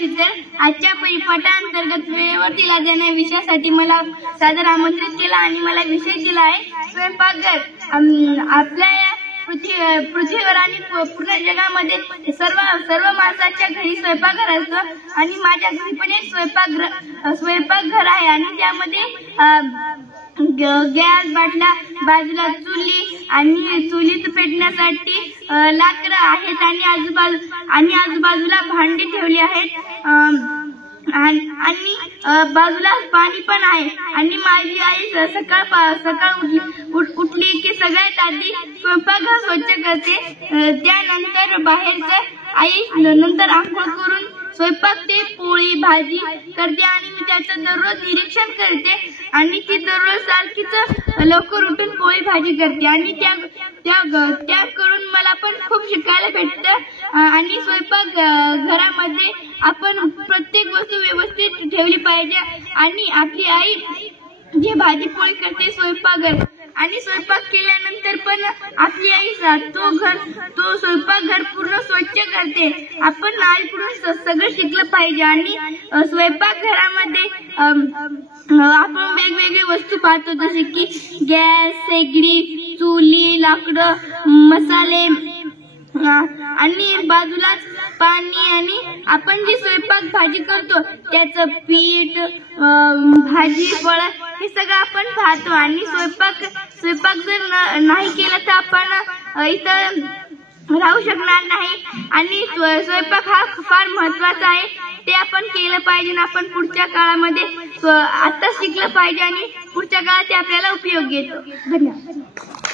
तर आजच्या परिपाठांतर्गत वेळेवर दिला जाणाऱ्या विषयासाठी मला सादर आमंत्रित केला आणि मला विषय दिला आहे स्वयंपाकघर. आपल्या पृथ्वीवर आणि पूर्ण जगामध्ये सर्व माणसाच्या घरी स्वयंपाकघर असतं आणि माझ्या घरी पण एक स्वयंपाकघर आहे आणि त्यामध्ये गॅस बाटला, बाजूला चुली आणि चुलीत पेटण्यासाठी लाकडं आहेत आणि आजूबाजूला भांडी ठेवली आहेत आणि बाजूला पाणी पण आहे. आणि माझी आई सकाळ उठली की सगळ्यात आधी स्वयंपाकघर स्वच्छ करते. त्यानंतर बाहेरचं आई नंतर आंघोळ करून स्वयंपाक ते पोळी भाजी करते आणि मी त्याचं दररोज निरीक्षण करते आणि ती दररोज सारखीच लवकर उठून पोळी भाजी करते आणि त्या करून मला पण खूप शिकायला भेटतं. आणि स्वयंपाक घरामध्ये आपण प्रत्येक वस्तू व्यवस्थित ठेवली पाहिजे आणि आपली आई जी भाजी पोळी करते स्वयंपाकघर आणि स्वयंपाक केल्यानंतर पण आपली आई तो स्वयंपाकघर पूर्ण स्वच्छ करते. आपण आईकडून सगळं शिकलं पाहिजे आणि स्वयंपाकघरामध्ये आपण वेगवेगळे वस्तू पाहतो जसे की गॅस, शेगडी, चुली, लाकडं, मसाले आणि बाजूलाच पाणी आणि आपण जी स्वयंपाक भाजी करतो त्याचं पीठ, भाजी, फळ हे सगळं आपण पाहतो. आणि स्वयंपाक जर नाही केला तर आपण इथं राहू शकणार नाही आणि स्वयंपाक हा फार महत्वाचा आहे. ते आपण केलं पाहिजे आणि आपण पुढच्या काळामध्ये आता शिकलं पाहिजे आणि पुढच्या काळात ते आपल्याला उपयोगी येतो. धन्यवाद.